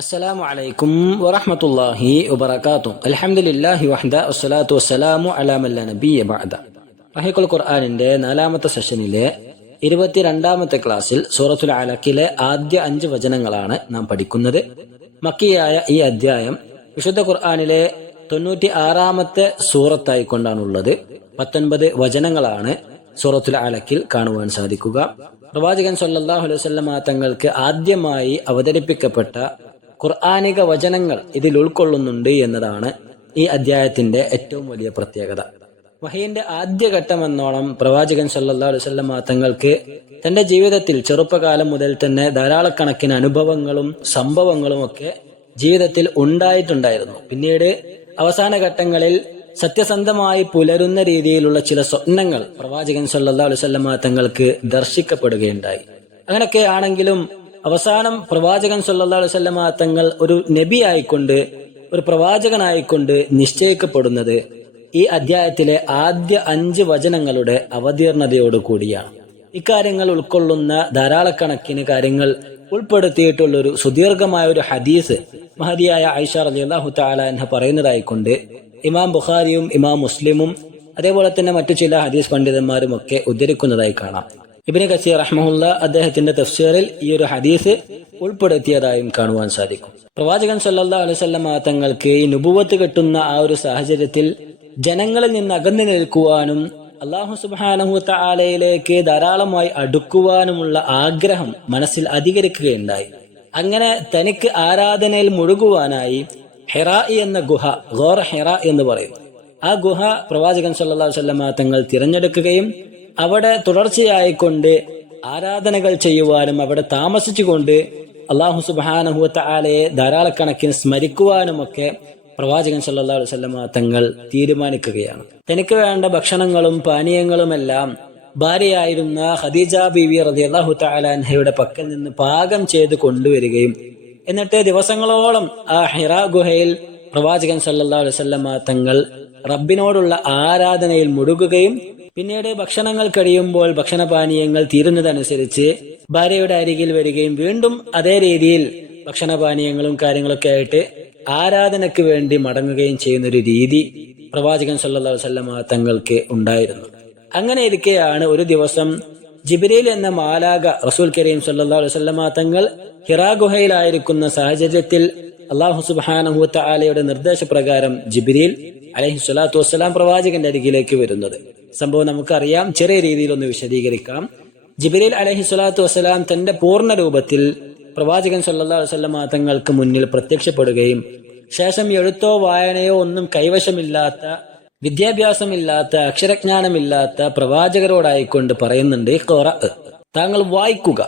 അസ്സലാമു അലൈക്കും വറഹ്മത്തുള്ളാഹി വബറകാതുഹു. അൽഹംദുലില്ലാഹി വഹ്ദ വസ്സലാത്തു വസ്സലാമു അലാ മൻ ലാ നബിയ്യ ബഅദ. റഹീഖുൽ ഖുർആനിന്റെ 4-ാമത്തെ സെഷനിലെ 22-ാമത്തെ ക്ലാസ്സിൽ സൂറത്തുൽ അലക്കിലെ ആദ്യ 5 വചനങ്ങളാണ് നാം പഠിക്കുന്നത്. മക്കിയായ ഈ അധ്യായം വിശുദ്ധ ഖുർആനിലെ 96-ാമത്തെ സൂറത്തായിക്കൊണ്ടാണുള്ളത്. 19 വചനങ്ങളാണ് സൂറത്തുൽ അലക്കിൽ കാണുവാൻ സാധിക്കുക. പ്രവാചകൻ സല്ലല്ലാഹു അലൈഹി വസല്ലമ തങ്ങൾക്ക് ആദ്യമായി അവതരിപ്പിക്കപ്പെട്ട ഖുർആനിക വചനങ്ങൾ ഇതിൽ ഉൾക്കൊള്ളുന്നുണ്ട് എന്നതാണ് ഈ അധ്യായത്തിന്റെ ഏറ്റവും വലിയ പ്രത്യേകത. വഹയിന്റെ ആദ്യഘട്ടം എന്നോണം പ്രവാചകൻ സല്ലല്ലാഹു അലൈഹി വസല്ലമ തങ്ങൾക്ക് തന്റെ ജീവിതത്തിൽ ചെറുപ്പകാലം മുതൽ തന്നെ ധാരാളക്കണക്കിന് അനുഭവങ്ങളും സംഭവങ്ങളും ഒക്കെ ജീവിതത്തിൽ ഉണ്ടായിട്ടുണ്ടായിരുന്നു. പിന്നീട് അവസാന ഘട്ടങ്ങളിൽ സത്യസന്ധമായി പുലരുന്ന രീതിയിലുള്ള ചില സ്വപ്നങ്ങൾ പ്രവാചകൻ സല്ലല്ലാഹു അലൈഹി വസല്ലമ തങ്ങൾക്ക് ദർശിക്കപ്പെടുകയുണ്ടായി. അങ്ങനെയൊക്കെ ആണെങ്കിലും അവസാനം പ്രവാചകൻ സല്ലല്ലാഹു അലൈഹി വസല്ലമ തങ്ങൾ ഒരു നബി ആയിക്കൊണ്ട്, ഒരു പ്രവാചകനായിക്കൊണ്ട് നിശ്ചയിക്കപ്പെടുന്നത് ഈ അധ്യായത്തിലെ ആദ്യ 5 വചനങ്ങളുടെ അവതീർണതയോട് കൂടിയാണ്. ഇക്കാര്യങ്ങൾ ഉൾക്കൊള്ളുന്ന ധാരാളക്കണക്കിന് കാര്യങ്ങൾ ഉൾപ്പെടുത്തിയിട്ടുള്ള ഒരു സുദീർഘമായ ഒരു ഹദീസ് മഹദിയായ ആയിഷ റളിയല്ലാഹു തആല അൻഹ പറയുന്നതായിക്കൊണ്ട് ഇമാം ബുഖാരിയും ഇമാം മുസ്ലിമും അതേപോലെ തന്നെ മറ്റു ചില ഹദീസ് പണ്ഡിതന്മാരും ഒക്കെ ഉദ്ധരിക്കുന്നതായി കാണാം. ഇബ്നു കസീർ റഹ്മഹുല്ല അദ്ദേഹത്തിന്റെ തഫ്സീറിൽ ഈ ഒരു ഹദീസ് ഉൾപ്പെടുത്തിയതായും കാണുവാൻ സാധിക്കും. പ്രവാചകൻ സല്ലല്ലാഹു അലൈഹി വസല്ലമ തങ്ങൾക്ക് ഈ നുബുവത്ത് കിട്ടുന്ന ആ ഒരു സാഹചര്യത്തിൽ ജനങ്ങളിൽ നിന്ന് അകന്നു നിൽക്കുവാനും അല്ലാഹു സുബ്ഹാനഹു വ തആലയിലേക്ക് ധാരാളമായി അടുക്കുവാനുമുള്ള ആഗ്രഹം മനസ്സിൽ അധികരിക്കുകയുണ്ടായി. അങ്ങനെ തനിക്ക് ആരാധനയിൽ മുഴുകുവാനായി ഹിറാ എന്ന ഗുഹ, ഗോർ ഹിറാ എന്ന് പറയും, ആ ഗുഹ പ്രവാചകൻ സല്ലല്ലാഹു അലൈഹി വസല്ലമ തങ്ങൾ തിരഞ്ഞെടുക്കുകയും അവിടെ തുടർച്ചയായിക്കൊണ്ട് ആരാധനകൾ ചെയ്യുവാനും അവിടെ താമസിച്ചുകൊണ്ട് അല്ലാഹു സുബ്ഹാനഹു വ തആലയെ ധാരാളക്കണക്കിന് സ്മരിക്കുവാനുമൊക്കെ പ്രവാചകൻ സല്ലല്ലാഹു അലൈഹി വസല്ലമ തങ്ങൾ തീരുമാനിക്കുകയാണ്. തനിക്ക് വേണ്ട ഭക്ഷണങ്ങളും പാനീയങ്ങളുമെല്ലാം ഭാര്യയായിരുന്ന ഖദീജ ബീവി റളിയല്ലാഹു തആല അൻഹയുടെ പക്കൽ നിന്ന് പാകം ചെയ്ത് കൊണ്ടുവരികയും എന്നിട്ട് ദിവസങ്ങളോളം ആ ഹിറാ ഗുഹയിൽ പ്രവാചകൻ സല്ലല്ലാഹു അലൈഹി വസല്ലമ തങ്ങൾ റബ്ബിനോടുള്ള ആരാധനയിൽ മുഴുകുകയും പിന്നീട് ഭക്ഷണങ്ങൾ കഴിയുമ്പോൾ ഭക്ഷണപാനീയങ്ങൾ തീരുന്നതനുസരിച്ച് ഭാര്യയുടെ അരികിൽ വരികയും വീണ്ടും അതേ രീതിയിൽ ഭക്ഷണപാനീയങ്ങളും കാര്യങ്ങളൊക്കെ ആയിട്ട് ആരാധനയ്ക്ക് വേണ്ടി മടങ്ങുകയും ചെയ്യുന്ന ഒരു രീതി പ്രവാചകൻ സല്ലല്ലാഹു അലൈഹി വസല്ലമ തങ്ങൾക്ക് ഉണ്ടായിരുന്നു. അങ്ങനെ ഇരിക്കെയാണ് ഒരു ദിവസം ജിബ്രീൽ എന്ന മാലാക റസൂൽ കരീം സല്ലല്ലാഹു അലൈഹി വസല്ലമ തങ്ങൾ ഹിറാ ഗുഹയിലായിരിക്കുന്ന സാഹചര്യത്തിൽ അല്ലാഹു സുബ്ഹാനഹു വ തആലയുടെ നിർദ്ദേശപ്രകാരം ജിബ്രീൽ അലൈഹി സ്വലാത്തു വസ്സലാം പ്രവാചകന്റെ അരികിലേക്ക് വരുന്നത്. സംഭവം നമുക്കറിയാം, ചെറിയ രീതിയിൽ ഒന്ന് വിശദീകരിക്കാം. ജിബ്രീൽ അലൈഹി സ്വലാത്തു വസ്സലാം തന്റെ പൂർണ്ണ രൂപത്തിൽ പ്രവാചകൻ സല്ലല്ലാഹു അലൈഹി വസല്ലമ തങ്ങൾക്ക് മുന്നിൽ പ്രത്യക്ഷപ്പെടുകയും ശേഷം എഴുത്തോ വായനയോ ഒന്നും കൈവശമില്ലാത്ത, വിദ്യാഭ്യാസമില്ലാത്ത, അക്ഷരജ്ഞാനമില്ലാത്ത പ്രവാചകരോടായിക്കൊണ്ട് പറയുന്നുണ്ട്, താങ്കൾ വായിക്കുക,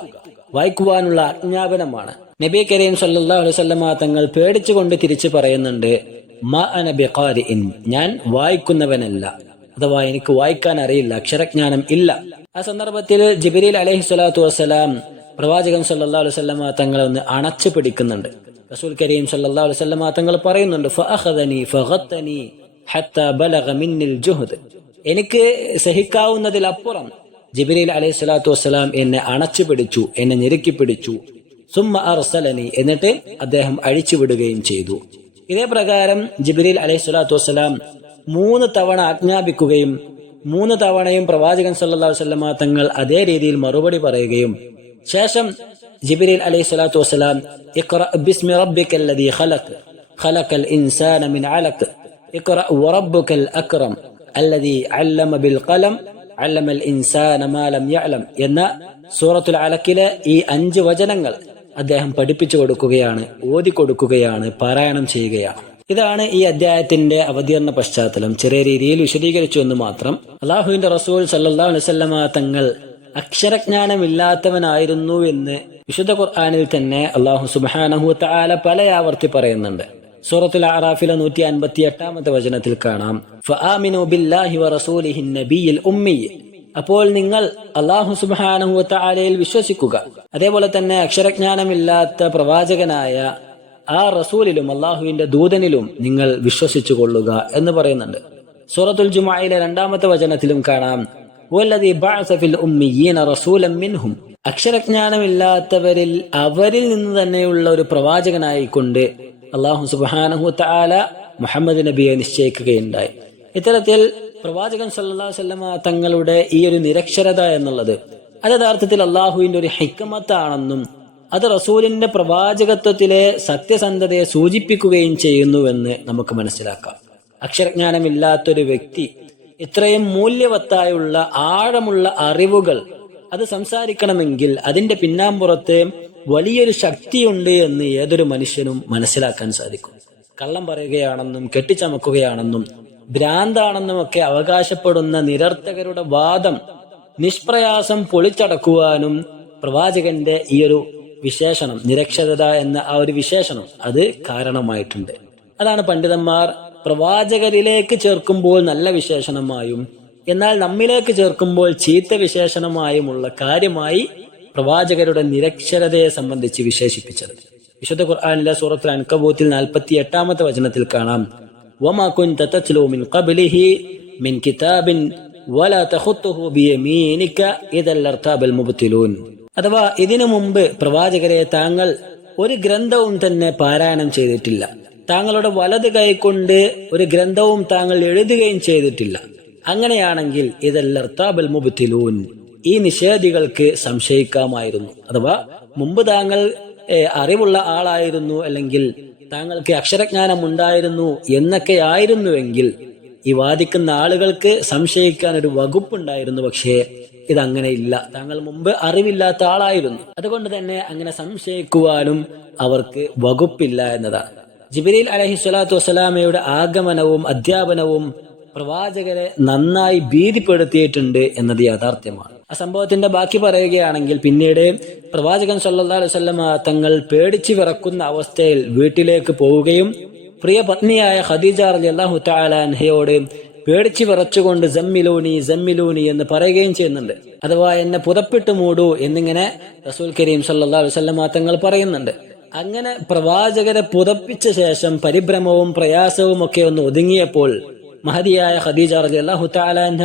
വായിക്കുവാനുള്ള ആജ്ഞാപനമാണ്. നബി കരീം സല്ലല്ലാഹു അലൈഹി വസല്ലമ തങ്ങൾ പേടിച്ചുകൊണ്ട് തിരിച്ചു പറയുന്നുണ്ട്, മാ അന ബിഖാരിഇൻ, ഞാൻ വായിക്കുന്നവനല്ല, അഥവാ എനിക്ക് വായിക്കാൻ അറിയില്ല, അക്ഷരജ്ഞാനം ഇല്ല. ആ സന്ദർഭത്തിൽ ജിബ്രീൽ അലൈഹി സ്വലാത്തു വസ്സലാം പ്രവാചകൻ സല്ലല്ലാഹു അലൈഹി വസല്ലമ തങ്ങളെ ഒന്ന് അണച്ചു പിടിക്കുന്നുണ്ട്. റസൂൽ കരീം സല്ലല്ലാഹു അലൈഹി വസല്ലമ തങ്ങൾ പറയുന്നുണ്ട്, ഫഅഖദനി ഫഗത്തനി ഹത്താ ബലഗ മിന്നിൽ ജുഹദ്, എനിക്ക് സഹിക്കാവുന്നതിലപ്പുറം ജിബ്രീൽ അലൈഹി സ്വലാത്തു വസ്സലാം എന്നെ അണച്ചു പിടിച്ചു, എന്നെ ഞെരുക്കി പിടിച്ചു. സുമ്മ അർസലനി, എന്നിട്ട് അദ്ദേഹം അഴിച്ചുവിടുകയും ചെയ്തു. ഇതേ പ്രകാരം ജിബ്രീൽ അലൈഹി സ്വലാത്തു വസ്സലാം 3 തവണ ആജ്ഞാപിക്കുകയും 3 തവണയും പ്രവാചകൻ സല്ലല്ലാഹു അലൈഹി വസല്ലമ തങ്ങൾ അതേ രീതിയിൽ മറുപടി പറയുകയും ശേഷം ജിബ്രീൽ അലൈഹി സ്വലാത്തു വസ്സലാം ഇഖ്റ ബിസ്മി റബ്ബിക്കല്ലദീ ഖലഖ് ഖലഖൽ ഇൻസാന മിൻ അലഖ് ഇഖ്റ വറബ്ബുക്കൽ അക്രം അല്ലദീ അല്ലമ ബിൽ ഖലം അല്ലമൽ ഇൻസാന മാ ലം യഅലം എന്ന സൂറത്തുൽ അലക്കിലെ ഈ 5 വചനങ്ങൾ അദ്ദേഹം പഠിപ്പിച്ചു കൊടുക്കുകയാണ്, ഓതി കൊടുക്കുകയാണ്, പാരായണം ചെയ്യുകയാണ്. ഇതാണ് ഈ അധ്യായത്തിന്റെ അവതീർണ പശ്ചാത്തലം. ചെറിയ രീതിയിൽ വിശദീകരിച്ചു എന്ന് മാത്രം. അല്ലാഹുവിന്റെ റസൂൽ സല്ലല്ലാഹു അലൈഹി വസല്ലമ തങ്ങൾ അക്ഷരജ്ഞാനമില്ലാത്തവനായിരുന്നു എന്ന് വിശുദ്ധ ഖുർആനിൽ തന്നെ അല്ലാഹു സുബ്ഹാനഹു വ തആല പലയാവർത്തി പറയുന്നുണ്ട്. സൂറത്തുൽ അറാഫിലെ 158-ാമത്തെ വചനത്തിൽ കാണാം, ഫആമിനു ബില്ലാഹി വ റസൂലിഹിൻ നബിയിൽ ഉമ്മി, അപ്പോൾ നിങ്ങൾ അല്ലാഹു സുബ്ഹാനഹു വ തആലയിൽ വിശ്വസിക്കുക, അതേപോലെ തന്നെ അക്ഷരജ്ഞാനമില്ലാത്ത പ്രവാചകനായ ആ റസൂലിലും അല്ലാഹുവിന്റെ ദൂതനിലും നിങ്ങൾ വിശ്വസിച്ചു കൊള്ളുക എന്ന് പറയുന്നുണ്ട്. സൂറത്തുൽ ജുമുഅയിലെ 2-ാമത്തെ വചനത്തിലും കാണാം, വല്ലദീ ബഅസ ഫിൽ ഉമ്മിയീന റസൂലൻ മിൻഹും അക്ഷരജ്ഞാനമില്ലാത്തവരിൽ അവരിൽ നിന്ന് തന്നെയുള്ള ഒരു പ്രവാചകനായിക്കൊണ്ട് അല്ലാഹു സുബ്ഹാനഹു തആല മുഹമ്മദ് നബിയെ നിശ്ചയിക്കുകയുണ്ടായി. ഇത്തരത്തിൽ പ്രവാചകൻ സല്ലല്ലാഹു അലൈഹി വസല്ലമ തങ്ങളുടെ ഈ ഒരു നിരക്ഷരത എന്നുള്ളത് അത് യഥാർത്ഥത്തിൽ അള്ളാഹുവിന്റെ ഒരു ഹിക്മത്താണെന്നും അത് റസൂലിന്റെ പ്രവാചകത്വത്തിലെ സത്യസന്ധതയെ സൂചിപ്പിക്കുകയും ചെയ്യുന്നുവെന്ന് നമുക്ക് മനസ്സിലാക്കാം. അക്ഷരജ്ഞാനമില്ലാത്തൊരു വ്യക്തി ഇത്രയും മൂല്യവത്തായുള്ള ആഴമുള്ള അറിവുകൾ അത് സംസാരിക്കണമെങ്കിൽ അതിന്റെ പിന്നാമ്പുറത്ത് വലിയൊരു ശക്തിയുണ്ട് എന്ന് ഏതൊരു മനുഷ്യനും മനസ്സിലാക്കാൻ സാധിക്കും. കള്ളം പറയുകയാണെന്നും കെട്ടിച്ചമക്കുകയാണെന്നും ഭ്രാന്താണെന്നും ഒക്കെ അവകാശപ്പെടുന്ന നിരർത്ഥകരുടെ വാദം നിഷ്പ്രയാസം പൊളിച്ചടക്കുവാനും പ്രവാചകന്റെ ഈ ഒരു വിശേഷണം, നിരക്ഷരത എന്ന ആ ഒരു വിശേഷണം അത് കാരണമായിട്ടുണ്ട്. അതാണ് പണ്ഡിതന്മാർ പ്രവാചകരിലേക്ക് ചേർക്കുമ്പോൾ നല്ല വിശേഷണമായും എന്നാൽ നമ്മിലേക്ക് ചേർക്കുമ്പോൾ ചീത്ത വിശേഷണമായുമുള്ള കാര്യമായി പ്രവാചകരുടെ നിരക്ഷരതയെ സംബന്ധിച്ച് വിശേഷിപ്പിച്ചത്. വിശുദ്ധ ഖുർആനിലെ സൂറത്തുൽ അൻകബൂത്തിൽ 48-ാമത്തെ വചനത്തിൽ കാണാം, വമാ കുൻത തത്ലൂ മിൻ ഖബ്ലിഹി മിൻ കിതാബിൻ വലാ തഖുത്തുഹു ബിയമീനിക ഇദൽ ലർതാബൽ മുബ്തിലൂൻ. അഥവാ ഇതിനു മുമ്പ് പ്രവാചകരെ താങ്കൾ ഒരു ഗ്രന്ഥവും തന്നെ പാരായണം ചെയ്തിട്ടില്ല, താങ്കളുടെ വലത് കൈകൊണ്ട് ഒരു ഗ്രന്ഥവും താങ്കൾ എഴുതുകയും ചെയ്തിട്ടില്ല. അങ്ങനെയാണെങ്കിൽ ഇദൽ ലർതാബൽ മുബ്തിലൂൻ, ഈ നിഷേധികൾക്ക് സംശയിക്കാമായിരുന്നു. അഥവാ മുമ്പ് താങ്കൾ അറിവുള്ള ആളായിരുന്നു, അല്ലെങ്കിൽ താങ്കൾക്ക് അക്ഷരജ്ഞാനം ഉണ്ടായിരുന്നു എന്നൊക്കെ ആയിരുന്നുവെങ്കിൽ ഈ വാദിക്കുന്ന ആളുകൾക്ക് സംശയിക്കാൻ ഒരു വകുപ്പുണ്ടായിരുന്നു. പക്ഷേ ഇതങ്ങനെയില്ല, താങ്കൾ മുമ്പ് അറിവില്ലാത്ത ആളായിരുന്നു, അതുകൊണ്ട് തന്നെ അങ്ങനെ സംശയിക്കുവാനും അവർക്ക് വകുപ്പില്ല എന്നതാണ്. ജിബ്രീൽ അലൈഹിസ്സലാത്തു വസ്സലാമയുടെ ആഗമനവും അധ്യാപനവും പ്രവാചകരെ നന്നായി ഭീതിപ്പെടുത്തിയിട്ടുണ്ട് എന്നത് യാഥാർത്ഥ്യമാണ്. ആ സംഭവത്തിന്റെ ബാക്കി പറയുകയാണെങ്കിൽ പിന്നീട് പ്രവാചകൻ സല്ലല്ലാഹു അലൈഹി വസല്ലമ തങ്ങൾ പേടിച്ചു വിറക്കുന്ന അവസ്ഥയിൽ വീട്ടിലേക്ക് പോവുകയും പ്രിയ പത്നിയായ ഖദീജ റളിയല്ലാഹു തആല അൻഹയോട് പേടിച്ചു വിറച്ചുകൊണ്ട് സമ്മിലൂനി സമ്മിലൂനി എന്ന് പറയുകയും ചെയ്യുന്നുണ്ട്. അഥവാ എന്നെ പുതപ്പിട്ട് മൂടൂ എന്നിങ്ങനെ റസൂൽ കരീം സല്ലല്ലാഹു അലൈഹി വസല്ലമ തങ്ങൾ പറയുന്നുണ്ട്. അങ്ങനെ പ്രവാചകരെ പുതപ്പിച്ച ശേഷം പരിഭ്രമവും പ്രയാസവും ഒക്കെ ഒന്ന് ഒതുങ്ങിയപ്പോൾ മഹദിയായ ഖദീജ റളിയല്ലാഹു തആല അൻഹ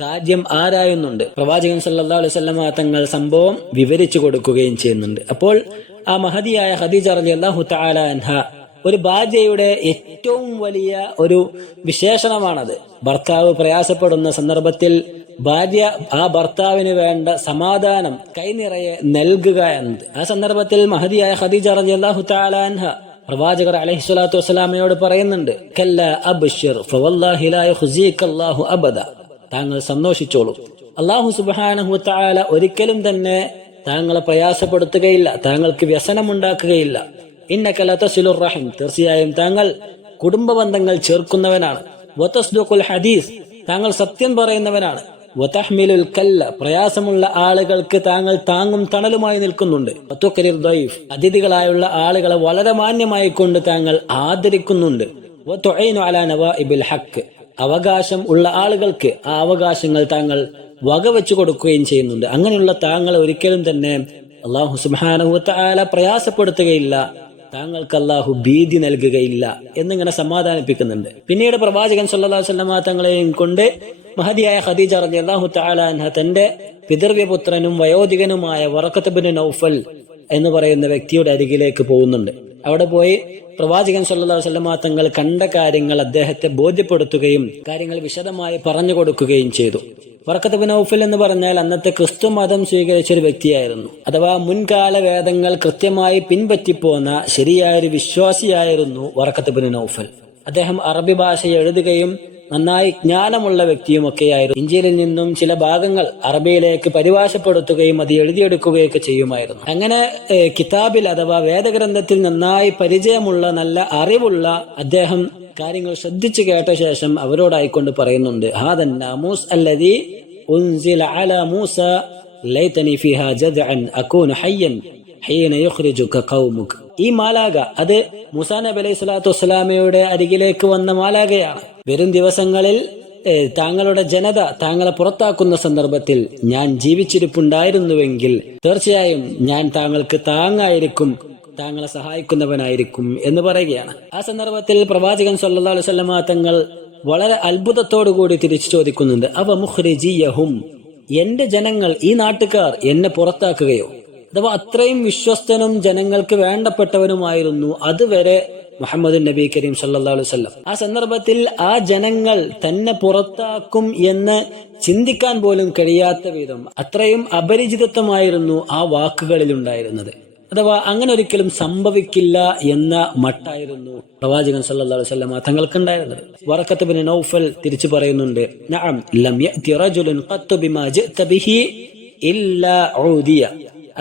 കാര്യം ആരായുന്നുണ്ട്. പ്രവാചകൻ സല്ലല്ലാഹു അലൈഹി വസല്ലമ തങ്ങൾ സംഭവം വിവരിച്ചു കൊടുക്കുകയും ചെയ്യുന്നുണ്ട്. അപ്പോൾ ആ മഹദിയായ ഖദീജ റളിയല്ലാഹു തആല അൻഹ ഒരു ഭാര്യയുടെ ഏറ്റവും വലിയ ഒരു വിശേഷണമാണത്. ഭർത്താവ് പ്രയാസപ്പെടുന്ന സന്ദർഭത്തിൽ ഭാര്യ ആ ഭർത്താവിന് വേണ്ട സമാധാനം കൈനിറയെ നൽകുക എന്നത്. ആ സന്ദർഭത്തിൽ മഹദിയായ ഖദീജ റളിയല്ലാഹു തആല അൻഹ പ്രവാചകർ അലൈഹിസ്സലാത്തു വസ്സലാമയോട് പറയുന്നുണ്ട്, കല്ല അബ്ശിർ ഫവല്ലാഹി ലാ യുഖ്സികല്ലാഹു അബദ, താങ്കൾ സന്തോഷിച്ചോളൂ, അല്ലാഹു സുബ്ഹാനഹു വതആല ഒരിക്കലും തന്നെ താങ്കളെ പ്രയാസപ്പെടുത്തുകയില്ല, താങ്കൾക്ക് വ്യസനമുണ്ടാക്കുകയില്ല. ഇന്നക ലതസിലുർ റഹിം, തീർച്ചയായും താങ്കൾ കുടുംബ ബന്ധങ്ങൾ ചേർക്കുന്നവനാണ്. വതസ്ദുഖുൽ ഹദീസ്, താങ്കൾ സത്യം പറയുന്നവനാണ്. വതഹ്മിലുൽ കല്ല, പ്രയാസമുള്ള ആളുകൾക്ക് താങ്കൾ താങ്ങും തണലുമായി നിൽക്കുന്നുണ്ട്. വതുഖരിർ ദൈഫ്, അതിഥികളായുള്ള ആളുകളെ വളരെ മാന്യമായി കൊണ്ട് താങ്കൾ ആദരിക്കുന്നുണ്ട്. വതുഈനു അലാ നവാഇബിൽ ഹഖ്, അവകാശം ഉള്ള ആളുകൾക്ക് ആ അവകാശങ്ങൾ താങ്കൾ വകവെച്ചു കൊടുക്കുകയും ചെയ്യുന്നുണ്ട്. അങ്ങനെയുള്ള താങ്കളെ ഒരിക്കലും തന്നെ അല്ലാഹു സുബ്ഹാനഹു വതആല പ്രയാസപ്പെടുത്തുകയില്ല, താങ്കൾക്ക് അല്ലാഹു ഭീതി നൽകുകയില്ല എന്നിങ്ങനെ സമാധാനിപ്പിക്കുന്നുണ്ട്. പിന്നീട് പ്രവാചകൻ സല്ലല്ലാഹു അലൈഹി വസല്ലമ തങ്ങളെയും കൊണ്ട് മഹദിയായ ഖദീജ റളിയല്ലാഹു തആല അൻഹ തന്റെ പിതൃവ്യപുത്രനും വയോധികനുമായ വറഖത്ത് ഇബ്നു നൗഫൽ എന്ന് പറയുന്ന വ്യക്തിയുടെ അരികിലേക്ക് പോകുന്നുണ്ട്. അവിടെ പോയി പ്രവാചകൻ സല്ലല്ലാഹു അലൈഹി വസല്ലമ തങ്ങൾ കണ്ട കാര്യങ്ങൾ അദ്ദേഹത്തെ ബോധ്യപ്പെടുത്തുകയും കാര്യങ്ങൾ വിശദമായി പറഞ്ഞു കൊടുക്കുകയും ചെയ്തു. വറഖത്ത് ഇബ്നു നൗഫൽ എന്ന് പറഞ്ഞാൽ അന്നത്തെ ക്രിസ്തു മതം സ്വീകരിച്ച ഒരു വ്യക്തിയായിരുന്നു. അഥവാ മുൻകാല വേദങ്ങൾ കൃത്യമായി പിൻപറ്റിപ്പോന്ന ശരിയായൊരു വിശ്വാസിയായിരുന്നു വറഖത്ത് ഇബ്നു നൗഫൽ. അദ്ദേഹം അറബി ഭാഷ എഴുതുകയും നന്നായി ജ്ഞാനമുള്ള വ്യക്തിയുമൊക്കെയായിരുന്നു. ഇഞ്ചിയിൽ നിന്നും ചില ഭാഗങ്ങൾ അറബിയിലേക്ക് പരിഭാഷപ്പെടുത്തുകയും അത് എഴുതിയെടുക്കുകയൊക്കെ ചെയ്യുമായിരുന്നു. അങ്ങനെ കിതാബിൽ അഥവാ വേദഗ്രന്ഥത്തിൽ നന്നായി പരിചയമുള്ള നല്ല അറിവുള്ള അദ്ദേഹം കാര്യങ്ങൾ ശ്രദ്ധിച്ചു കേട്ട ശേഷം അവരോടായിക്കൊണ്ട് പറയുന്നുണ്ട്, ഹാദൻ നാമൂസ് അല്ലദീ ഉൻസില അലാ മൂസ ലൈതനി ഫീഹാ ജദ്അൻ അകൂന ഹയ്യൻ ഹീന യുഖ്രിജുക ഖൗമുക. ഈ മാലാക അത് മൂസാ നബി അലൈഹി സ്വലാത്തു വസ്സലാമയുടെ അരികിലേക്ക് വന്ന മാലാകയാണ്. വരും ദിവസങ്ങളിൽ താങ്കളുടെ ജനത താങ്കളെ പുറത്താക്കുന്ന സന്ദർഭത്തിൽ ഞാൻ ജീവിച്ചിരിപ്പുണ്ടായിരുന്നുവെങ്കിൽ തീർച്ചയായും ഞാൻ താങ്കൾക്ക് താങ്ങായിരിക്കും, താങ്കളെ സഹായിക്കുന്നവനായിരിക്കും എന്ന് പറയുകയാണ്. ആ സന്ദർഭത്തിൽ പ്രവാചകൻ സല്ലല്ലാഹു അലൈഹി വസല്ലമ തങ്ങൾ വളരെ അത്ഭുതത്തോടു കൂടി തിരിച്ചു ചോദിക്കുന്നുണ്ട്, അവ മുഖ്രിജിയഹും, എന്റെ ജനങ്ങൾ, ഈ നാട്ടുകാർ എന്നെ പുറത്താക്കുകയോ, അഥവാ അത്രയും വിശ്വസ്തനും ജനങ്ങൾക്ക് വേണ്ടപ്പെട്ടവനുമായിരുന്നു അതുവരെ മുഹമ്മദ് നബി കരീം സല്ലല്ലാഹു അലൈഹി വസല്ലം. ആ സന്ദർഭത്തിൽ ആ ജനങ്ങൾ തന്നെ പുറത്താക്കും എന്ന് ചിന്തിക്കാൻ പോലും കഴിയാത്ത വിധം അത്രയും അപരിചിതത്വമായിരുന്നു ആ വാക്കുകളിൽ ഉണ്ടായിരുന്നത്. അഥവാ അങ്ങനെ ഒരിക്കലും സംഭവിക്കില്ല എന്ന മട്ടായിരുന്നു പ്രവാചകൻ സല്ലല്ലാഹു അലൈഹി വസല്ലം തങ്ങൾക്കുണ്ടായിരുന്നത്. വറഖത്ത് ബിൻ നൗഫൽ തിരിച്ചു പറയുന്നുണ്ട്, നഅം ലം യഅതി റജുലുൻ ഖത്തു ബിമാ ജിഅത ബിഹി ഇല്ലാ ഉദിയ.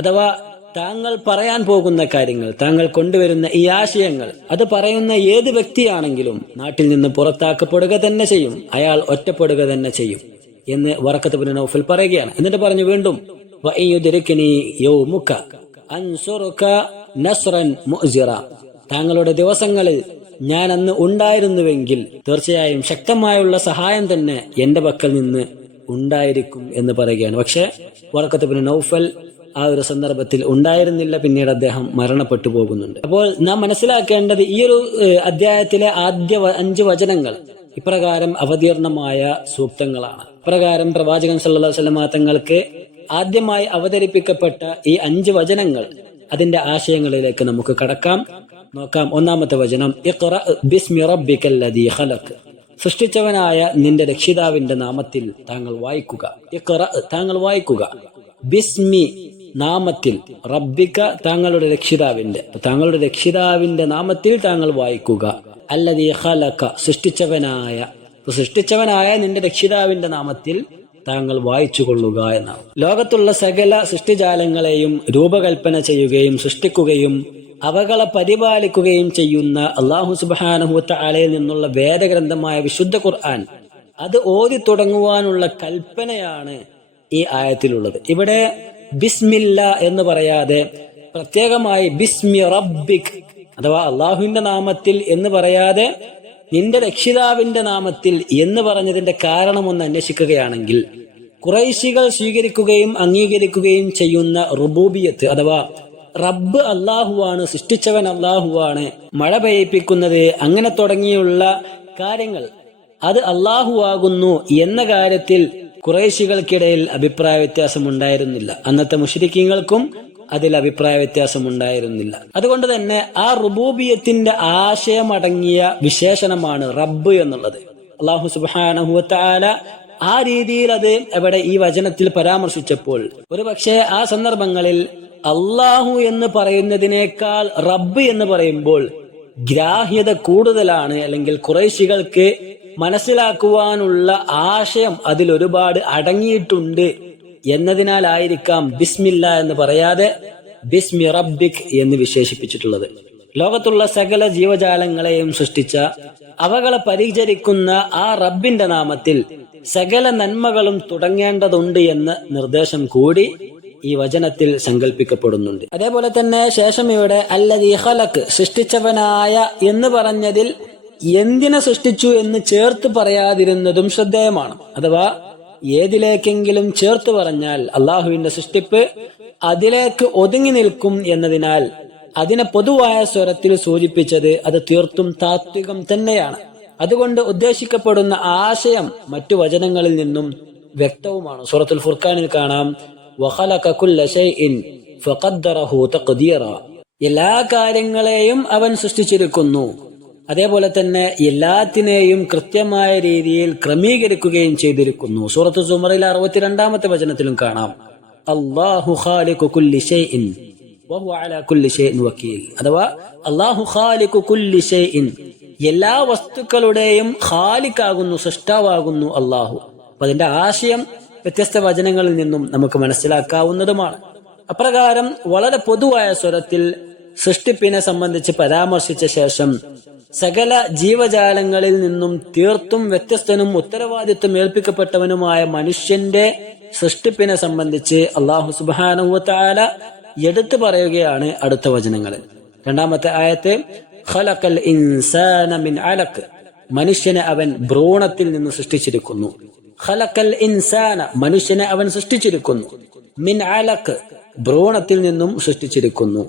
അഥവാ താങ്കൾ പറയാൻ പോകുന്ന കാര്യങ്ങൾ, താങ്കൾ കൊണ്ടുവരുന്ന ഈ ആശയങ്ങൾ, അത് പറയുന്ന ഏത് വ്യക്തിയാണെങ്കിലും നാട്ടിൽ നിന്ന് പുറത്താക്കപ്പെടുക തന്നെ ചെയ്യും, അയാൾ ഒറ്റപ്പെടുക തന്നെ ചെയ്യും എന്ന് വറഖത്ത് ബിൻ നൗഫൽ പറയുകയാണ്. എന്നിട്ട് പറഞ്ഞു വീണ്ടും, വഇയുദ്രികനി യൗമുക അൻസുറുക നസ്റൻ മുഅ്സിറ. താങ്കളുടെ ദിവസങ്ങളിൽ ഞാൻ അന്ന് ഉണ്ടായിരുന്നുവെങ്കിൽ തീർച്ചയായും ശക്തമായുള്ള സഹായം തന്നെ എന്റെ പക്കൽ നിന്ന് ഉണ്ടായിരിക്കും എന്ന് പറയുകയാണ്. പക്ഷെ വറഖത്ത് ബിൻ നൗഫൽ ആ ഒരു സന്ദർഭത്തിൽ ഉണ്ടായിരുന്നില്ല. പിന്നീട് അദ്ദേഹം മരണപ്പെട്ടു പോകുന്നുണ്ട്. അപ്പോൾ നാം മനസ്സിലാക്കേണ്ടത് ഈ ഒരു അധ്യായത്തിലെ ആദ്യ 5 വചനങ്ങൾ ഇപ്രകാരം അവതീർണമായ സൂക്തങ്ങളാണ്. ഇപ്രകാരം പ്രവാചകൻ സല്ലല്ലാഹു അലൈഹി വസല്ലം തങ്ങൾക്ക് ആദ്യമായി അവതരിപ്പിക്കപ്പെട്ട ഈ 5 വചനങ്ങൾ, അതിന്റെ ആശയങ്ങളിലേക്ക് നമുക്ക് കടക്കാം. നോക്കാം. ഒന്നാമത്തെ വചനം, ഇഖ്റ ബിസ്മി റബ്ബിക്കല്ലദീ ഖലഖ്. സൃഷ്ടിച്ചവനായ നിന്റെ രക്ഷിതാവിന്റെ നാമത്തിൽ താങ്കൾ വായിക്കുക. ഇഖ്റ, താങ്കൾ വായിക്കുക. ബിസ്മി, നാമത്തിൽ. റബ്ബിക, താങ്കളുടെ രക്ഷിതാവിന്റെ. താങ്കളുടെ രക്ഷിതാവിന്റെ നാമത്തിൽ താങ്കൾ വായിക്കുക. അല്ലദീ ഖലഖ, സൃഷ്ടിച്ചവനായ നിന്റെ രക്ഷിതാവിന്റെ നാമത്തിൽ താങ്കൾ വായിച്ചു കൊള്ളുക എന്നാണ്. ലോകത്തുള്ള സകല സൃഷ്ടിജാലങ്ങളെയും രൂപകൽപ്പന ചെയ്യുകയും സൃഷ്ടിക്കുകയും അവകളെ പരിപാലിക്കുകയും ചെയ്യുന്ന അല്ലാഹു സുബ്ഹാനഹു വ തആലയിൽ നിന്നുള്ള വേദഗ്രന്ഥമായ വിശുദ്ധ ഖുർആൻ, അത് ഓതി തുടങ്ങുവാനുള്ള കൽപ്പനയാണ് ഈ ആയത്തിലുള്ളത്. ഇവിടെ ബിസ്മില്ല എന്ന് പറയാതെ പ്രത്യേകമായി ബിസ്മി റബ്ബിക്, അഥവാ അള്ളാഹുവിന്റെ നാമത്തിൽ എന്ന് പറയാതെ നിന്റെ രക്ഷിതാവിന്റെ നാമത്തിൽ എന്ന് പറഞ്ഞതിന്റെ കാരണം ഒന്ന് അന്വേഷിക്കുകയാണെങ്കിൽ, ഖുറൈശികൾ സ്വീകരിക്കുകയും അംഗീകരിക്കുകയും ചെയ്യുന്ന റുബൂബിയത്ത്, അഥവാ റബ്ബ് അള്ളാഹുവാണ്, സൃഷ്ടിച്ചവൻ അള്ളാഹുവാണ്, മഴ പെയ്യിപ്പിക്കുന്നത്, അങ്ങനെ തുടങ്ങിയുള്ള കാര്യങ്ങൾ അത് അള്ളാഹുവാകുന്നു എന്ന കാര്യത്തിൽ ഖുറൈശികൾക്കിടയിൽ അഭിപ്രായ വ്യത്യാസം ഉണ്ടായിരുന്നില്ല. അന്നത്തെ മുശ്രിക്കീങ്ങൾക്കും അതിൽ അഭിപ്രായ വ്യത്യാസം ഉണ്ടായിരുന്നില്ല. അതുകൊണ്ട് തന്നെ ആ റുബൂബിയത്തിന്റെ ആശയമടങ്ങിയ വിശേഷണമാണ് റബ്ബ് എന്നുള്ളത്. അല്ലാഹു സുബ്ഹാനഹു വ തആല ആ രീതിയിൽ അത് അവിടെ ഈ വചനത്തിൽ പരാമർശിച്ചപ്പോൾ, ഒരു പക്ഷേ ആ സന്ദർഭങ്ങളിൽ അള്ളാഹു എന്ന് പറയുന്നതിനേക്കാൾ റബ്ബ് എന്ന് പറയുമ്പോൾ ഗ്രാഹ്യത കൂടുതലാണ്, അല്ലെങ്കിൽ ഖുറൈശികൾക്ക് മനസ്സിലാക്കുവാനുള്ള ആശയം അതിൽ ഒരുപാട് അടങ്ങിയിട്ടുണ്ട് എന്നതിനാലായിരിക്കാം ബിസ്മില്ല എന്ന് പറയാതെ ബിസ്മി റബ്ബിക് എന്ന് വിശേഷിപ്പിച്ചിട്ടുള്ളത്. ലോകത്തുള്ള സകല ജീവജാലങ്ങളെയും സൃഷ്ടിച്ച, അവകളെ പരിചരിക്കുന്ന ആ റബ്ബിന്റെ നാമത്തിൽ സകല നന്മകളും തുടങ്ങേണ്ടതുണ്ട് എന്ന നിർദ്ദേശം കൂടി ഈ വചനത്തിൽ സങ്കല്പിക്കപ്പെടുന്നുണ്ട്. അതേപോലെ തന്നെ ശേഷം ഇവിടെ അല്ലദീ ഖലഖ്, സൃഷ്ടിച്ചവനായ എന്ന് പറഞ്ഞതിൽ എന്തിനെ സൃഷ്ടിച്ചു എന്ന് ചേർത്ത് പറയാതിരുന്നതും ശ്രദ്ധേയമാണ്. അഥവാ ഏതിലേക്കെങ്കിലും ചേർത്ത് പറഞ്ഞാൽ അള്ളാഹുവിന്റെ സൃഷ്ടിപ്പ് അതിലേക്ക് ഒതുങ്ങി നിൽക്കും എന്നതിനാൽ അതിനെ പൊതുവായ സ്വരത്തിൽ സൂചിപ്പിച്ചത് അത് തീർത്തും താത്വികം തന്നെയാണ്. അതുകൊണ്ട് ഉദ്ദേശിക്കപ്പെടുന്ന ആശയം മറ്റു വചനങ്ങളിൽ നിന്നും വ്യക്തവുമാണ്. സൂറത്തുൽ ഫുർഖാനിൽ കാണാം, വഖലഖ കുല്ല ശൈഇൻ ഫഖദ്ദറഹു തഖ്ദീറ. എല്ലാ കാര്യങ്ങളെയും അവൻ സൃഷ്ടിച്ചിരിക്കുന്നു, അതേപോലെ തന്നെ എല്ലാത്തിനെയും കൃത്യമായ രീതിയിൽ ക്രമീകരിക്കുകയും ചെയ്തിരിക്കുന്നു. സൂറത്ത് സുമറിലെ 62-ാമത്തെ വചനത്തിലും കാണാം, അല്ലാഹു ഖാലിഖു കുല്ലി ശൈഇൻ വഹുവ അലാ കുല്ലി ശൈഇൻ വകീൽ. അഥവാ അല്ലാഹു ഖാലിഖു കുല്ലി ശൈഇൻ, എല്ലാ വസ്തുക്കളുടെയും ഖാലിഖാകുന്നു, സൃഷ്ടാവാകുന്നു അല്ലാഹു. അപ്പൊ അതിന്റെ ആശയം വ്യത്യസ്ത വചനങ്ങളിൽ നിന്നും നമുക്ക് മനസ്സിലാക്കാവുന്നതുമാണ്. അപ്രകാരം വളരെ പൊതുവായ സ്വരത്തിൽ സൃഷ്ടിപ്പിനെ സംബന്ധിച്ച് പരാമർശിച്ച ശേഷം സകല ജീവജാലങ്ങളിൽ നിന്നും തീർത്തും വ്യത്യസ്തനും ഉത്തരവാദിത്വം ഏൽപ്പിക്കപ്പെട്ടവനുമായ മനുഷ്യന്റെ സൃഷ്ടിപ്പിനെ സംബന്ധിച്ച് അല്ലാഹു സുബ്ഹാനഹു വ തആല എടുത്തു പറയുകയാണ് അടുത്ത വചനങ്ങളിൽ. 2-ാമത്തെ ആയത്ത്, ഖലഖൽ ഇൻസാന മിൻ അലഖ്, മനുഷ്യനെ അവൻ ഭ്രൂണത്തിൽ നിന്ന് സൃഷ്ടിച്ചിരിക്കുന്നു. ഖലഖൽ ഇൻസാന, മനുഷ്യനെ അവൻ സൃഷ്ടിച്ചിരിക്കുന്നു. മിൻ അലഖ്, ഭ്രൂണത്തിൽ നിന്നും സൃഷ്ടിച്ചിരിക്കുന്നു.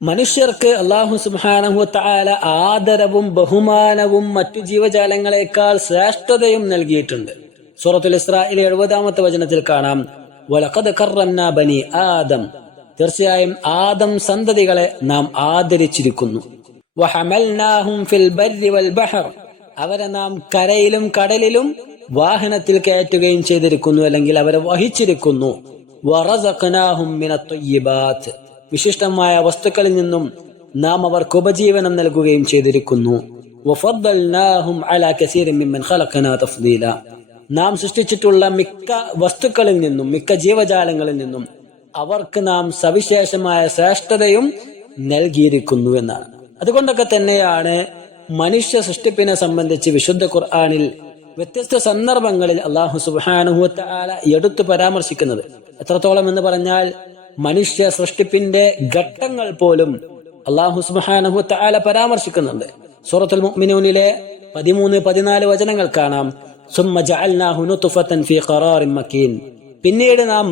മനുഷ്യർക്ക് അല്ലാഹു സുബ്ഹാനഹു വ തആല ആദരവും ബഹുമാനവും മറ്റു ജീവജാലങ്ങളെക്കാൾ ശ്രേഷ്ഠതയും നൽകിയിട്ടുണ്ട്. സൂറത്തുൽ ഇസ്രായിലെ 70-ാമത്തെ വചനത്തിൽ കാണാം, വലഖദ് കറംനാ ബനി ആദം, തീർച്ചയായും ആദം സന്തതികളെ നാം ആദരിച്ചിരിക്കുന്നു. വഹമൽനാഹും ഫിൽ ബർരി വൽ ബഹർ, അവരെ നാം കരയിലും കടലിലും വാഹനത്തിൽ കയറ്റുകയും ചെയ്തിരിക്കുന്നു, അല്ലെങ്കിൽ അവരെ വഹിച്ചിരിക്കുന്നു. വറസഖ്നാഹും മിനത് ത്വയ്യിബാത്ത്, വിശിഷ്ടമായ വസ്തുക്കളിൽ നിന്നും നാം അവർക്ക് ഉപജീവനം നൽകുകയും ചെയ്തിരിക്കുന്നു. വഫദ്ദൽനാഹും അലാ കസീറിൻ മിമ്മൻ ഖലഖനാ തഫ്ദീല, നാം സൃഷ്ടിച്ചിട്ടുള്ള മിക്ക വസ്തുക്കളിൽ നിന്നും, മിക്ക ജീവജാലങ്ങളിൽ നിന്നും അവർക്ക് നാം സവിശേഷമായ ശ്രേഷ്ഠതയും നൽകിയിരിക്കുന്നു എന്നാണ്. അതുകൊണ്ടൊക്കെ തന്നെയാണ് മനുഷ്യ സൃഷ്ടിപ്പിനെ സംബന്ധിച്ച് വിശുദ്ധ ഖുർആനിൽ വ്യത്യസ്ത സന്ദർഭങ്ങളിൽ അല്ലാഹു സുബ്ഹാനഹു വ തആല എടുത്തു പരാമർശിക്കുന്നത്. എത്രത്തോളം എന്ന് പറഞ്ഞാൽ മനുഷ്യ സൃഷ്ടിപ്പിന്റെ ഘട്ടങ്ങൾ പോലും അല്ലാഹു സുബ്ഹാനഹു വ തആല പരാമർശിക്കുന്നുണ്ട്. സൂറത്തുൽ മുഅ്മിനൂനിലെ 13-14 വചനങ്ങൾ കാണാം. സുമ്മ ജഅൽനാഹു നുത്ഫതൻ ഫീ ഖറാറിൻ മക്കീൻ, പിന്നീട് നാം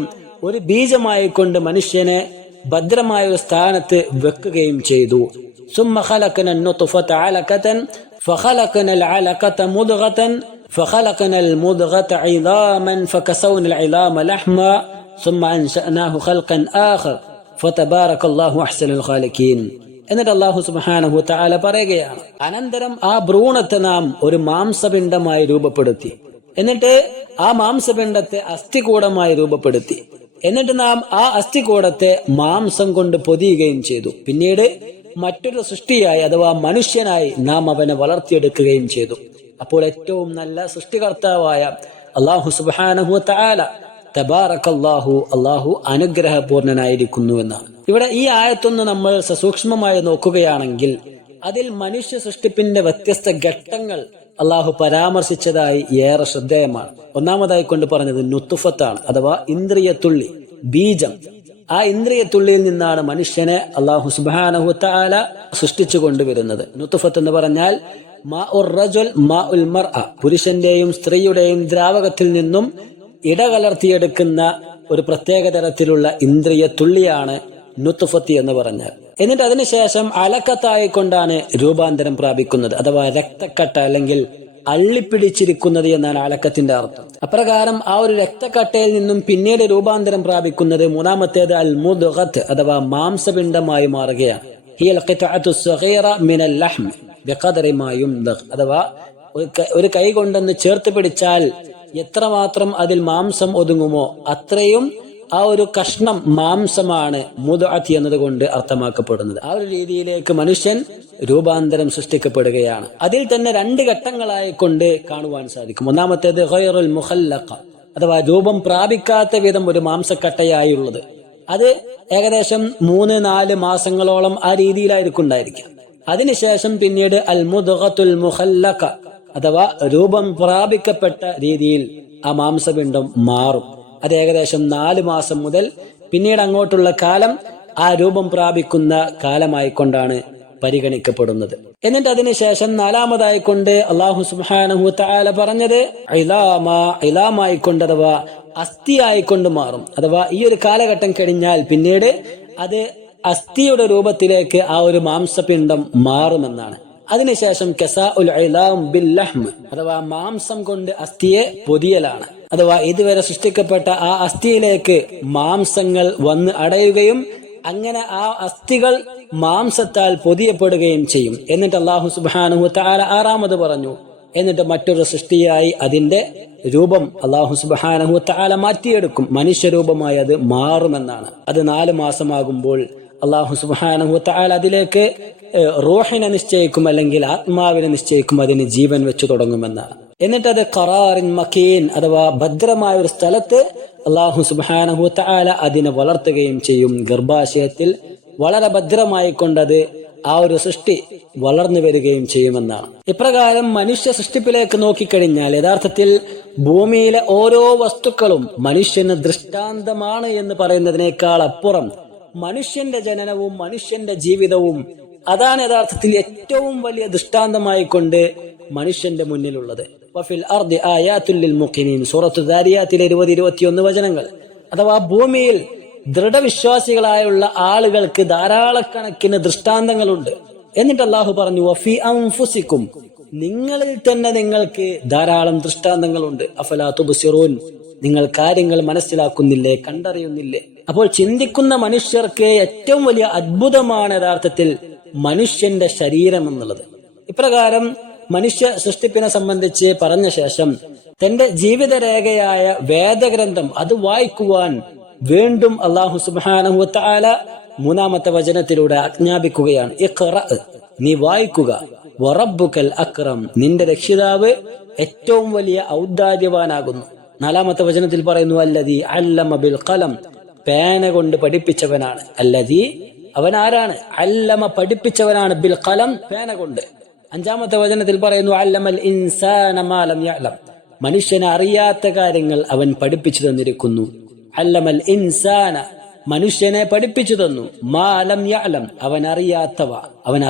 ഒരു ബീജമായി കൊണ്ട് മനുഷ്യനെ ഭദ്രമായ ഒരു സ്ഥാനത്ത് വെക്കുകയും ചെയ്തു. സുമ്മ ഖലഖന നുത്ഫത അലഖതൻ ഫഖലഖന അൽഅലഖത മുദ്ഗതൻ ഫഖലഖന അൽമുദ്ഗത ഇദാമൻ ഫകസൗന അൽഇദാമ ലഹ്മ സുമ്മ അൻശഅനാഹു ഖൽഖൻ ആഖർ ഫതബാറകല്ലാഹു അഹ്സനുൽ ഖാലിഖീൻ. എന്നിട്ട് അല്ലാഹു സുബ്ഹാനഹു വ തആല പറയുകയാണ്, അനന്തരം ആ ഭ്രൂണത്തെ നാം ഒരു മാംസപിണ്ഡമായി രൂപപ്പെടുത്തി, എന്നിട്ട് ആ മാംസപിണ്ഡത്തെ അസ്ഥികൂടമായി രൂപപ്പെടുത്തി, എന്നിട്ട് നാം ആ അസ്ഥികൂടത്തെ മാംസം കൊണ്ട് പൊതിയുകയും ചെയ്തു. പിന്നീട് മറ്റൊരു സൃഷ്ടിയായി അഥവാ മനുഷ്യനായി നാം അവനെ വളർത്തിയെടുക്കുകയും ചെയ്തു. അപ്പോൾ ഏറ്റവും നല്ല സൃഷ്ടികർത്താവായ അല്ലാഹു സുബ്ഹാനഹു വ തആല തബാറകല്ലാഹു, അല്ലാഹു അനുഗ്രഹപൂർണനായിരിക്കുന്നു എന്നാണ്. ഇവിടെ ഈ ആയത്തൊന്ന് നമ്മൾ സസൂക്ഷ്മമായി നോക്കുകയാണെങ്കിൽ അതിൽ മനുഷ്യ സൃഷ്ടിപ്പിന്റെ വ്യത്യസ്ത ഘട്ടങ്ങൾ അല്ലാഹു പരാമർശിച്ചതായി ഏറെ ശ്രദ്ധേയമാണ്. ഒന്നാമതായി കൊണ്ട് പറഞ്ഞത് നുത്ഫത്താണ്, അഥവാ ഇന്ദ്രിയത്തുള്ളി, ബീജം. ആ ഇന്ദ്രിയത്തുള്ളിയിൽ നിന്നാണ് മനുഷ്യനെ അല്ലാഹു സുബ്ഹാനഹു വ തആല സൃഷ്ടിച്ചു കൊണ്ടുവരുന്നത്. നുത്ഫത്ത് എന്ന് പറഞ്ഞാൽ മാഉർ റജുൽ മാഉൽ മർഅ, പുരുഷന്റെയും സ്ത്രീയുടെയും ദ്രാവകത്തിൽ നിന്നും ഇടകലർത്തിയെടുക്കുന്ന ഒരു പ്രത്യേക തരത്തിലുള്ള ഇന്ദ്രിയ തുള്ളിയാണ് നുത്ഫത്തി എന്ന് പറഞ്ഞാൽ. എന്നിട്ട് അതിനുശേഷം അലക്കത്തായിക്കൊണ്ടാണ് രൂപാന്തരം പ്രാപിക്കുന്നത്, അഥവാ രക്തക്കട്ട അല്ലെങ്കിൽ അള്ളിപ്പിടിച്ചിരിക്കുന്നത് എന്നാണ് അലക്കത്തിന്റെ അർത്ഥം. അപ്രകാരം ആ ഒരു രക്തക്കട്ടയിൽ നിന്നും പിന്നീട് രൂപാന്തരം പ്രാപിക്കുന്നത് മൂന്നാമത്തേത് അൽ മുദ്ഗത്ത്, അഥവാ മാംസപിണ്ഡമായി മാറുകയാണ്. ഹിയൽ ഖിത്അതു സഗീറ മിനൽ ലഹ്ം ബിഖദരി മാ യുംദഖ്, അഥവാ ഒരു കൈ കൊണ്ടൊന്ന് ചേർത്ത് പിടിച്ചാൽ എത്രമാത്രം അതിൽ മാംസം ഒതുങ്ങുമോ അത്രയും ആ ഒരു കഷ്ണം മാംസമാണ് മുദ്അത്ത് എന്നതുകൊണ്ട് അർത്ഥമാക്കപ്പെടുന്നത്. ആ ഒരു രീതിയിലേക്ക് മനുഷ്യൻ രൂപാന്തരം സൃഷ്ടിക്കപ്പെടുകയാണ്. അതിൽ തന്നെ 2 ഘട്ടങ്ങളായി കൊണ്ട് കാണുവാൻ സാധിക്കും. ഒന്നാമത്തേത് ഗൈറുൽ മുഖല്ലഖ, അഥവാ രൂപം പ്രാപിക്കാത്ത വിധം ഒരു മാംസക്കട്ടയായുള്ളത്. അത് ഏകദേശം 3-4 മാസങ്ങളോളം ആ രീതിയിലായിരിക്കും ഉണ്ടായിരിക്കുക. അതിനുശേഷം പിന്നീട് അൽ മുദ്ഗത്തുൽ മുഖല്ലഖ, അഥവാ രൂപം പ്രാപിക്കപ്പെട്ട രീതിയിൽ ആ മാംസപിണ്ഡം മാറും. അത് ഏകദേശം 4 മാസം മുതൽ പിന്നീട് അങ്ങോട്ടുള്ള കാലം ആ രൂപം പ്രാപിക്കുന്ന കാലമായിക്കൊണ്ടാണ് പരിഗണിക്കപ്പെടുന്നത്. എന്നിട്ട് അതിനുശേഷം 4-മതായിക്കൊണ്ട് അല്ലാഹു സുബ്ഹാനഹു വ തആല പറഞ്ഞത് ഇലാമായിക്കൊണ്ട്, അഥവാ അസ്ഥിയായിക്കൊണ്ട് മാറും. അഥവാ ഈ ഒരു കാലഘട്ടം കഴിഞ്ഞാൽ പിന്നീട് അത് അസ്ഥിയുടെ രൂപത്തിലേക്ക് ആ ഒരു മാംസപിണ്ഡം മാറുമെന്നാണ്. അതിനുശേഷം കസാഉൽ ഇലാം ബിൽ ലഹ്ം, അഥവാ മാംസം കൊണ്ട് അസ്ഥിയെ പൊതിയലാണ്. അഥവാ ഇതുവരെ സൃഷ്ടിക്കപ്പെട്ട ആ അസ്ഥിയിലേക്ക് മാംസങ്ങൾ വന്ന് അടയുകയും അങ്ങനെ ആ അസ്ഥികൾ മാംസത്താൽ പൊതിയപ്പെടുകയും ചെയ്യും. എന്നിട്ട് അല്ലാഹു സുബ്ഹാനഹു വ തആല 6-മത് പറഞ്ഞു, എന്നിട്ട് മറ്റൊരു സൃഷ്ടിയായി അതിന്റെ രൂപം അല്ലാഹു സുബ്ഹാനഹു വ തആല മാറ്റിയെടുക്കും, മനുഷ്യരൂപമായി അത് മാറുമെന്നാണ്. അത് 4 മാസമാകുമ്പോൾ അല്ലാഹു സുബ്ഹാനഹു വ തആല അതിലേക്ക് റൂഹിനെ നിശ്ചയിക്കും, അല്ലെങ്കിൽ ആത്മാവിനെ നിശ്ചയിക്കും, അതിന് ജീവൻ വെച്ചു തുടങ്ങുമെന്നാണ്. എന്നിട്ട് അത് ഖറാറിൻ മക്കീൻ, അഥവാ ഭദ്രമായ ഒരു സ്ഥലത്ത് അല്ലാഹു സുബ്ഹാനഹു വ തആല അതിനെ വളർത്തുകയും ചെയ്യും. ഗർഭാശയത്തിൽ വളരെ ഭദ്രമായി കൊണ്ടത് ആ ഒരു സൃഷ്ടി വളർന്നു വരികയും ചെയ്യുമെന്നാണ്. ഇപ്രകാരം മനുഷ്യ സൃഷ്ടിപ്പിലേക്ക് നോക്കിക്കഴിഞ്ഞാൽ യഥാർത്ഥത്തിൽ ഭൂമിയിലെ ഓരോ വസ്തുക്കളും മനുഷ്യന് ദൃഷ്ടാന്തമാണ് എന്ന് പറയുന്നതിനേക്കാൾ അപ്പുറം മനുഷ്യന്റെ ജനനവും മനുഷ്യന്റെ ജീവിതവും അതാണ് യഥാർത്ഥത്തിൽ ഏറ്റവും വലിയ ദൃഷ്ടാന്തമായി കൊണ്ട് മനുഷ്യന്റെ മുന്നിലുള്ളത്. വഫിൽ അർദി ആയാത്തുൽ ലിൽ മുഖിനീൻ, സൂറത്തു ദാരിയാത്തിലെ 20-21 വചനങ്ങൾ. അഥവാ ഭൂമിയിൽ ദൃഢവിശ്വാസികളായുള്ള ആളുകൾക്ക് ധാരാളക്കണക്കിന് ദൃഷ്ടാന്തങ്ങളുണ്ട്. എന്നിട്ട് അല്ലാഹു പറഞ്ഞു, വഫി അൻഫുസിക്കും, നിങ്ങളിൽ തന്നെ നിങ്ങൾക്ക് ധാരാളം ദൃഷ്ടാന്തങ്ങളുണ്ട്. അഫലാ തുബ്സിറൂൻ, നിങ്ങൾ കാര്യങ്ങൾ മനസ്സിലാക്കുന്നില്ലേ, കണ്ടറിയുന്നില്ലേ? അപ്പോൾ ചിന്തിക്കുന്ന മനുഷ്യർക്ക് ഏറ്റവും വലിയ അത്ഭുതമാണ് യഥാർത്ഥത്തിൽ മനുഷ്യന്റെ ശരീരം എന്നുള്ളത്. ഇപ്രകാരം മനുഷ്യ സൃഷ്ടിപ്പിനെ സംബന്ധിച്ച് പറഞ്ഞ ശേഷം തന്റെ ജീവിതരേഖയായ വേദഗ്രന്ഥം അത് വായിക്കുവാൻ വീണ്ടും അല്ലാഹു സുബ്ഹാനഹു വ തആല മൂന്നാമത്തെ വചനത്തിലൂടെ ആജ്ഞാപിക്കുകയാണ്. ഇഖ്റ, നീ വായിക്കുക. വറബ്ബുക്കൽ അക്രം, നിന്റെ രക്ഷിതാവ് ഏറ്റവും വലിയ ഔദാര്യവാനാകുന്നു. നാലാമത്തെ വചനത്തിൽ പറയുന്നു അല്ലദീ അല്ലമ ബിൽ ഖലം, പേന കൊണ്ട് പഠിപ്പിച്ചവനാണ്. അല്ലദീ, അവൻ ആരാണ്? അല്ലമ, പഠിപ്പിച്ചവനാണ്. ബിൽ ഖലം, പേന കൊണ്ട്. അഞ്ചാമത്തെ വചനത്തിൽ പറയുന്നു അല്ലമൽ ഇൻസാന മാ ലം യഅലം, മനുഷ്യനെ അറിയാത്ത കാര്യങ്ങൾ അവൻ പഠിപ്പിച്ചു തന്നിരിക്കുന്നു. അല്ലമൽ ഇൻസാന, മനുഷ്യനെ പഠിപ്പിച്ചു തന്നു. മാ ലം യഅലം, അവൻ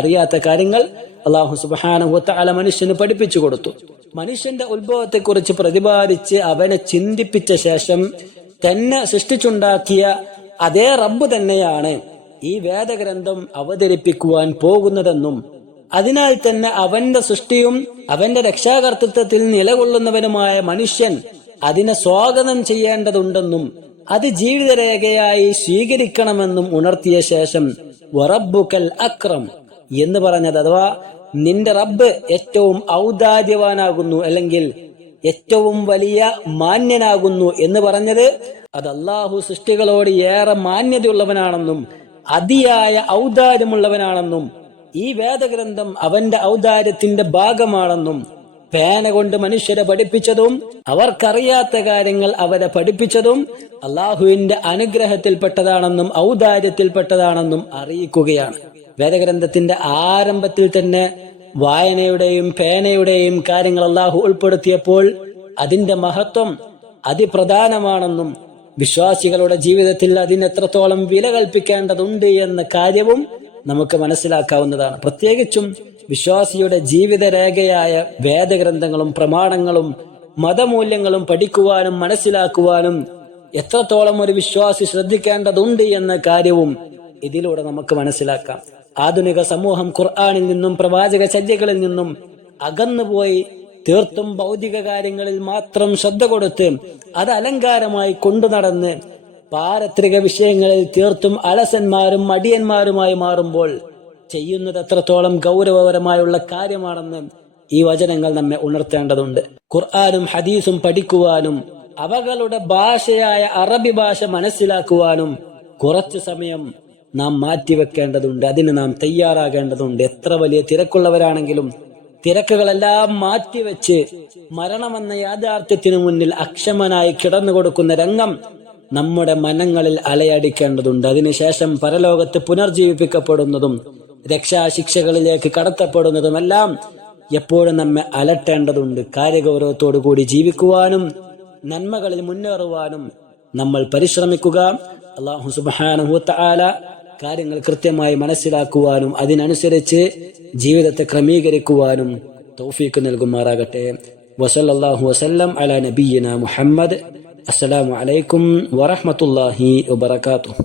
അറിയാത്ത കാര്യങ്ങൾ അല്ലാഹു സുബ്ഹാനഹു വ തആല മനുഷ്യന് പഠിപ്പിച്ചു കൊടുത്തു. മനുഷ്യന്റെ ഉത്ഭവത്തെക്കുറിച്ച് പ്രതിപാദിച്ച് അവനെ ചിന്തിപ്പിച്ച ശേഷം തന്നെ സൃഷ്ടിച്ചുണ്ടാക്കിയ അതേ റബ്ബ് തന്നെയാണ് ഈ വേദഗ്രന്ഥം അവതരിപ്പിക്കുവാൻ പോകുന്നതെന്നും അതിനാൽ തന്നെ അവന്റെ സൃഷ്ടിയും അവന്റെ രക്ഷാകർതൃത്വത്തിൽ നിലകൊള്ളുന്നവനുമായ മനുഷ്യൻ അതിനെ സ്വാഗതം ചെയ്യേണ്ടതുണ്ടെന്നും അത് ജീവിതരേഖയായി സ്വീകരിക്കണമെന്നും ഉണർത്തിയ ശേഷം വറബ്ബുക്കൽ അക്രം എന്ന് പറഞ്ഞത്, അഥവാ നിന്റെ റബ്ബ് ഏറ്റവും ഔദാര്യവാനാകുന്നു, അല്ലെങ്കിൽ ഏറ്റവും വലിയ മാന്യനാകുന്നു എന്ന് പറഞ്ഞത് അത് അല്ലാഹു സൃഷ്ടികളോട് ഏറെ മാന്യതയുള്ളവനാണെന്നും അതിയായ ഔദാര്യമുള്ളവനാണെന്നും ഈ വേദഗ്രന്ഥം അവന്റെ ഔദാര്യത്തിന്റെ ഭാഗമാണെന്നും പേന കൊണ്ട് മനുഷ്യരെ പഠിപ്പിച്ചതും അവർക്കറിയാത്ത കാര്യങ്ങൾ അവരെ പഠിപ്പിച്ചതും അള്ളാഹുവിന്റെ അനുഗ്രഹത്തിൽപ്പെട്ടതാണെന്നും ഔദാര്യത്തിൽപ്പെട്ടതാണെന്നും അറിയിക്കുകയാണ്. വേദഗ്രന്ഥത്തിന്റെ ആരംഭത്തിൽ തന്നെ വായനയുടെയും പേനയുടെയും കാര്യങ്ങൾ അള്ളാഹു ഉൾപ്പെടുത്തിയപ്പോൾ അതിന്റെ മഹത്വം അതിപ്രധാനമാണെന്നും വിശ്വാസികളുടെ ജീവിതത്തിൽ അതിനെത്രത്തോളം വില കൽപ്പിക്കേണ്ടതുണ്ട് എന്ന കാര്യവും നമുക്ക് മനസ്സിലാക്കാവുന്നതാണ്. പ്രത്യേകിച്ചും വിശ്വാസിയുടെ ജീവിതരേഖയായ വേദഗ്രന്ഥങ്ങളും പ്രമാണങ്ങളും മതമൂല്യങ്ങളും പഠിക്കുവാനും മനസ്സിലാക്കുവാനും എത്രത്തോളം ഒരു വിശ്വാസി ശ്രദ്ധിക്കേണ്ടതുണ്ട് എന്ന കാര്യവും ഇതിലൂടെ നമുക്ക് മനസ്സിലാക്കാം. ആധുനിക സമൂഹം ഖുർആനിൽ നിന്നും പ്രവാചക ചര്യകളിൽ നിന്നും അകന്നുപോയി തീർത്തും ഭൗതിക കാര്യങ്ങളിൽ മാത്രം ശ്രദ്ധ കൊടുത്ത് അത് അലങ്കാരമായി കൊണ്ടു നടന്ന് പാരത്രിക വിഷയങ്ങളിൽ തീർത്തും അലസന്മാരും മടിയന്മാരുമായി മാറുമ്പോൾ ചെയ്യുന്നത് എത്രത്തോളം ഗൗരവപരമായുള്ള കാര്യമാണെന്ന് ഈ വചനങ്ങൾ നമ്മെ ഉണർത്തേണ്ടതുണ്ട്. ഖുർആനും ഹദീസും പഠിക്കുവാനും അവകളുടെ ഭാഷയായ അറബി ഭാഷ മനസ്സിലാക്കുവാനും കുറച്ചു സമയം നാം മാറ്റിവെക്കേണ്ടതുണ്ട്. അതിന് നാം തയ്യാറാകേണ്ടതുണ്ട്. എത്ര വലിയ തിരക്കുള്ളവരാണെങ്കിലും തിരക്കുകളെല്ലാം മാറ്റിവെച്ച് മരണമെന്ന യാഥാർത്ഥ്യത്തിനു മുന്നിൽ അക്ഷമനായി കിടന്നു കൊടുക്കുന്ന രംഗം നമ്മുടെ മനങ്ങളിൽ അലയടിക്കേണ്ടതുണ്ട്. അതിനുശേഷം പരലോകത്ത് പുനർജീവിപ്പിക്കപ്പെടുന്നതും രക്ഷാശിക്ഷകളിലേക്ക് കടത്തപ്പെടുന്നതുമെല്ലാം എപ്പോഴും നമ്മെ അലട്ടേണ്ടതുണ്ട്. കാര്യഗൗരവത്തോടു കൂടി ജീവിക്കുവാനും നന്മകളിൽ മുന്നേറുവാനും നമ്മൾ പരിശ്രമിക്കുക. അല്ലാഹു സുബ്ഹാനഹു വ തആല കാര്യങ്ങൾ കൃത്യമായി മനസ്സിലാക്കുവാനും അതിനനുസരിച്ച് ജീവിതത്തെ ക്രമീകരിക്കുവാനും തൗഫീഖ് നൽകുമാറാകട്ടെ. വസല്ലല്ലാഹു വസല്ലം അലാ നബിയിന മുഹമ്മദ്. അസ്സലാമു അലൈക്കും വറഹ്മത്തുള്ളാഹി വബറകാതുഹു.